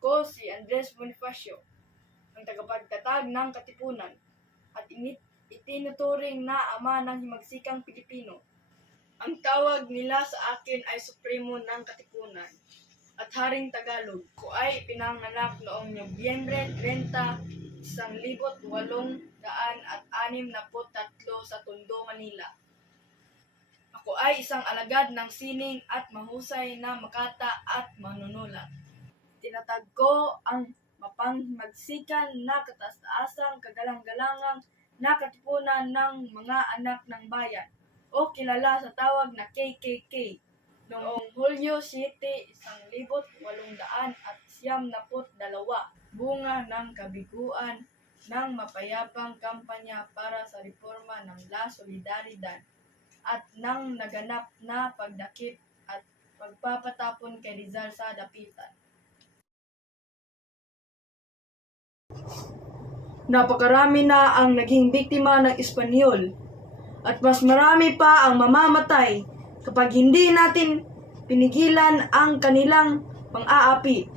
Ako si Andres Bonifacio, ang tagapagtatag ng Katipunan at itinuturing na ama ng himagsikang Pilipino. Ang tawag nila sa akin ay Supremo ng Katipunan at Haring Tagalog. Ako ay pinanganak noong Nobyembre 30, 1863 sa Tondo, Manila. Ako ay isang alagad ng sining at mahusay na makata at manunulat. Tinatag ko ang mapanghimagsikan na kataas-taasang kagalang-galangang na katipunan ng mga anak ng bayan o kilala sa tawag na KKK noong Hulyo 7, 1892, bunga ng kabiguan ng mapayapang kampanya para sa reforma ng La Solidaridad at ng naganap na pagdakip at pagpapatapon kay Rizal sa dapitan. Napakarami na ang naging biktima ng Espanyol at mas marami pa ang mamamatay kapag hindi natin pinigilan ang kanilang pang-aapi.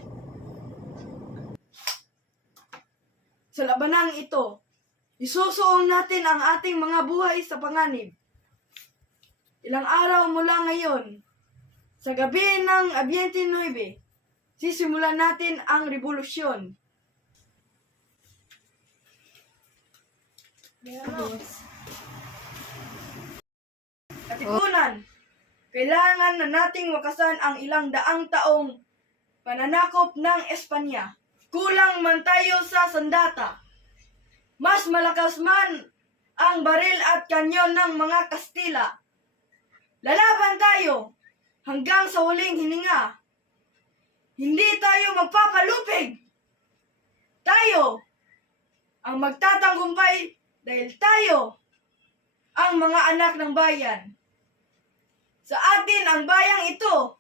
Sa labanang ito, isusuong natin ang ating mga buhay sa panganib. Ilang araw mula ngayon, sa gabi ng 29, sisimulan natin ang revolusyon. Katipunan, kailangan na nating wakasan ang ilang daang taong pananakop ng Espanya. Kulang man tayo sa sandata. Mas malakas man ang baril at kanyon ng mga Kastila. Lalaban tayo hanggang sa huling hininga. Hindi tayo magpapalupig. Tayo ang magtatanggumpay dahil tayo ang mga anak ng bayan. Sa atin ang bayang ito.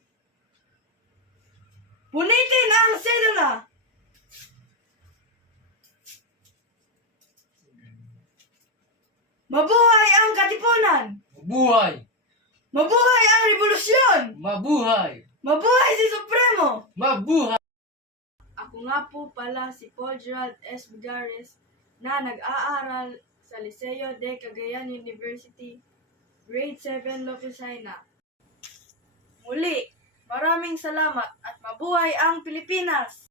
Punitin ang sedula. Mabuhay ang Katipunan! Mabuhay! Mabuhay ang revolusyon! Mabuhay! Mabuhay si Supremo! Mabuhay! Ako nga po pala si Paul Gerald S. Bigares na nag-aaral sa Liceo de Cagayan University, Grade 7, Lopezina. Muli, maraming salamat at mabuhay ang Pilipinas!